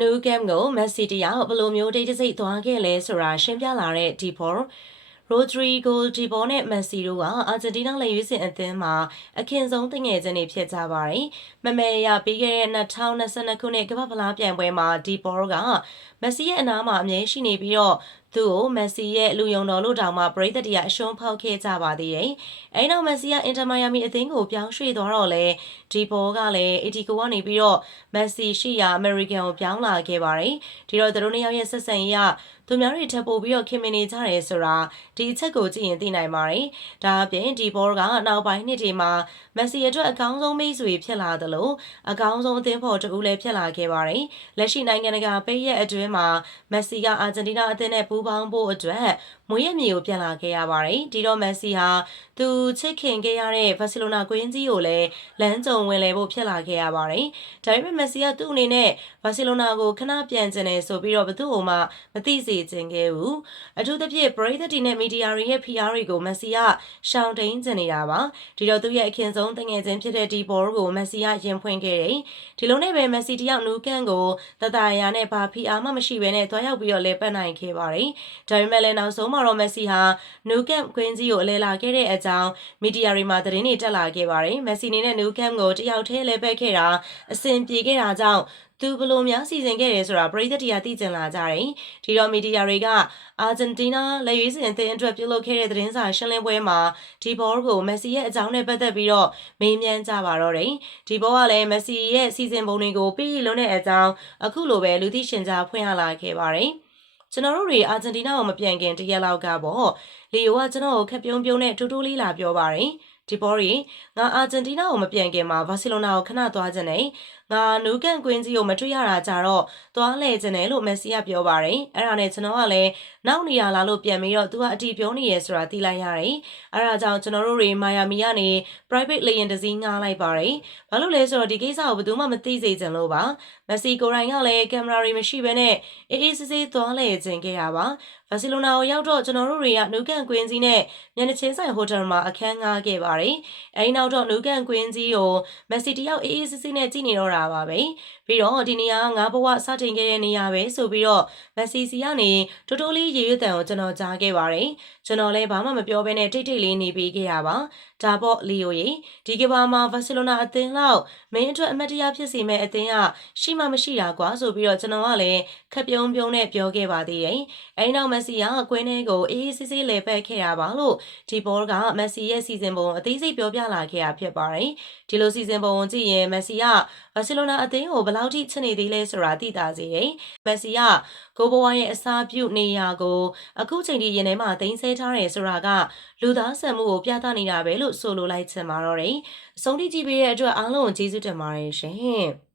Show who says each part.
Speaker 1: နူးကမ်ကိုမက်ဆီတယောက်ဘယ်လိုမျိုးဒိတ်တစိတ်သွားခဲ့လဲဆိုတာရှင်းပြလာတဲ့ဒီပေါ်ရိုဒရီဂိုဒီဘောနဲ့မက်ဆီတို့ကအာဂျင်တီးနားလက်ရွေးစင်အသင်းမှာအခင်ဆုံးတငယ်ချင်းတွေဖြစ်ကြပါတယ်။မမဲရပြီးခဲ့တဲ့2022ခုနှစ်ကမ္ဘာဖလားပြိုင်ပွဲမှာဒီဘောကမက်ဆီရဲ့အနားမှာအမြဲရှိနေပြီးတော့ သူ့ကိုမက်ဆီရဲ့လူယုံတော်လို့တောင်မှပရိသတ်တွေကအရှုံးဖောက်ခဲ့ကြပါသေးတယ်။အဲဒီနောက်မက်ဆီကအင်တာမိုင်ယာမီအသင်းကိုပြောင်းရွှေ့သွားတော့လေဒီဘောကလည်းအီတီကိုကနေပြီးတော့မက်ဆီရှိရာအမေရိကန်ကိုပြောင်းလာခဲ့ပါတယ်။ဒီတော့သူတို့နှစ်ယောက်ရဲ့ဆက်ဆံရေးကသူများတွေထပ်ပို့ပြီးတော့ခင်မင်နေကြတယ်ဆိုတာဒီအချက်ကိုကြည့်ရင်သိနိုင်ပါတယ်။ဒါအပြင်ဒီဘောကနောက်ပိုင်းနှစ်တွေမှာမက်ဆီအတွက်အကောင်းဆုံးမိတ်ဆွေဖြစ်လာသလိုအကောင်းဆုံးအသင်းဖော်တူလည်းဖြစ်လာခဲ့ပါတယ်။လက်ရှိနိုင်ငံတကာပေးရဲ့အတွင်းမှာမက်ဆီကအာဂျင်တီးနားအသင်းနဲ့ပူးပေါင်းဖို့အတွက်မွေးရမြေကိုပြန်လာခဲ့ရပါတယ်။ဒီတော့မက်ဆီဟာသူချစ်ခင်ခဲ့ရတဲ့ဘာစီလိုနာကွင်းကြီးကိုလည်းလမ်းကြုံဝင်လဲဖို့ဖြစ်လာခဲ့ရပါတယ်။ဒါပေမဲ့မက်ဆီကသူ့အနေနဲ့ဘာစီလိုနာကိုခဏပြန်ကျင်တယ်ဆိုပြီးတော့ဘသူ့ဟိုမှမသိစေချင်ခဲ့ဘူး။အထူးသဖြင့်ပရိသတ်တွေနဲ့မီဒီယာတွေရဲ့ PR တွေကိုမက်ဆီကရှောင်တိန်ကျင်နေတာပါ။ဒီတော့သူ့ရဲ့အခင်ဆုံးတငယ်ချင်းဖြစ်တဲ့ဒီဘောကိုမက်ဆီကရင်ဖွင့်ခဲ့တယ်။ဒီလိုနဲ့ပဲမက်ဆီတယောက်နူးကန်ကိုတတရာနဲ့ဘာ PR မှမရှိဘဲနဲ့တွားရောက်ပြီးတော့လဲပတ်နိုင်ခဲ့ပါတယ်။ဒါပေမဲ့လည်းနောက်ဆုံးမှာတော့မက်ဆီဟာနူးကန်ကွင်းကြီးကိုအလဲလာခဲ့တဲ့အကြောင်းမီဒီယာတွေမှာသတင်းတွေတက်လာခဲ့ပါတယ်။မက်ဆီနေနဲ့နူးကန်ကိုတယောက်တည်းလဲပတ်ခဲ့တာအဆင်ပြေခဲ့တာကြောင့်သူဘလို့များစီစဉ်ခဲ့တယ်ဆိုတာပရိသတ်တရားသိကျင်လာကြတယ်။ဒီတော့မီဒီယာတွေကအာဂျင်တီးနားလက်ရွေးစင်အသင်းအတွက်ပြုလုပ်ခဲ့တဲ့သတင်းစာရှင်းလင်းပွဲမှာဒီဘောကိုမက်ဆီရဲ့အကြောင်းနဲ့ပတ်သက်ပြီးတော့မေးမြန်းကြပါတော့တယ်။ဒီဘောကလည်းမက်ဆီရဲ့စီစဉ်ပုံတွေကိုပြီးရလုံးတဲ့အကြောင်းအခုလိုပဲလူသိရှင်ကြားဖွင့်ရလာခဲ့ပါတယ်။ ကျွန်တော်တို့တွေအာဂျင်တီးနားကိုမပြန်ခင်တရက်လောက်ကပေါ့လီယိုကကျွန်တော်ကိုခက်ပြုံးပြုံးနဲ့တူတူလေးလာပြောပါတယ် ဒီဘောရီငါအာဂျင်တီးနားကိုမပြန်ခင်မှာဘာစီလိုနာကိုခဏသွားခြင်းနဲ့ငါနူးကန်ကွင်းကြီးကိုမတွေ့ရတာကြတော့သွားလဲခြင်းနဲ့လို့မက်ဆီကပြောပါတယ်အဲ့ဒါနဲ့ကျွန်တော်ကလည်းနောက်နေရလားလို့ပြန်ပြီးတော့သူကအတီးပြောနေရဆိုတာသိလိုက်ရတယ်အဲ့ဒါကြောင့်ကျွန်တော်တို့တွေမိုင်ယာမီကနေ private လေယာဉ်တစ်စီးငှားလိုက်ပါတယ်ဘာလို့လဲဆိုတော့ဒီကိစ္စကိုဘယ်သူမှမသိစေချင်လို့ပါမက်ဆီကိုရိုင်းကလည်းကင်မရာတွေမရှိဘဲနဲ့အေးအေးဆေးဆေးသွားလဲခြင်းခဲ့ရပါ ဘာစီလိုနာကိုရောက်တော့ကျွန်တော်တို့တွေကနူးကန်ကွင်းကြီးနဲ့မျက်နှာချင်းဆိုင်ဟိုတယ်မှာအခန်းငှားခဲ့ပါတယ်အဲဒီနောက်တော့နူးကန်ကွင်းကြီးကိုမက်ဆီတယောက်အေးအေးဆေးဆေးနဲ့ကြည့်နေတော့တာပါပဲပြီးတော့ဒီနေရာငါဘဝစတင်ခဲ့တဲ့နေရာပဲဆိုပြီးတော့မက်ဆီစီကနေတိုးတိုးလေးရေရွတန်ကိုကျွန်တော်ကြားခဲ့ပါတယ်ကျွန်တော်လည်းဘာမှမပြောဘဲနဲ့တိတ်တိတ်လေးနေပေးခဲ့ရပါဒါပေါ့လီယိုရေဒီကဘာမှာဘာစီလိုနာအသင်းလောက်မင်းအတွက်အမတ်တရားဖြစ်စေမဲ့အသင်းကရှိမှမရှိတာကွာဆိုပြီးတော့ကျွန်တော်ကလည်းခက်ပြုံးပြုံးနဲ့ပြောခဲ့ပါသေးတယ်အဲဒီနောက်မက်ဆီကကွင်းထဲကိုအေးအေးဆေးဆေးလေပတ်ခဲ့တာပါလို့ဒီဘောကမက်ဆီရဲ့စီစဉ်ပုံအသေးစိတ်ပြောပြလာခဲ့တာဖြစ်ပါတယ်ဒီလိုစီစဉ်ပုံကိုကြည့်ရင်မက်ဆီကဘာစီလိုနာအသင်းကိုဘယ်လောက်ထိချစ်နေသေးလဲဆိုတာသိသာစေတယ်မက်ဆီကကိုဘဝရဲ့အစားပြုနေရာကိုအခုချိန်ထိရင်ထဲမှာတင်ဆက်ထားတယ်ဆိုတာကလူသားဆန်မှုကိုပြသနေတာပဲလို့ဆိုလိုလိုက်ချင်ပါတော့တယ်အဆုံးထိကြည့်ပေးတဲ့အတွက်အားလုံးကိုကျေးဇူးတင်ပါတယ်ရှင်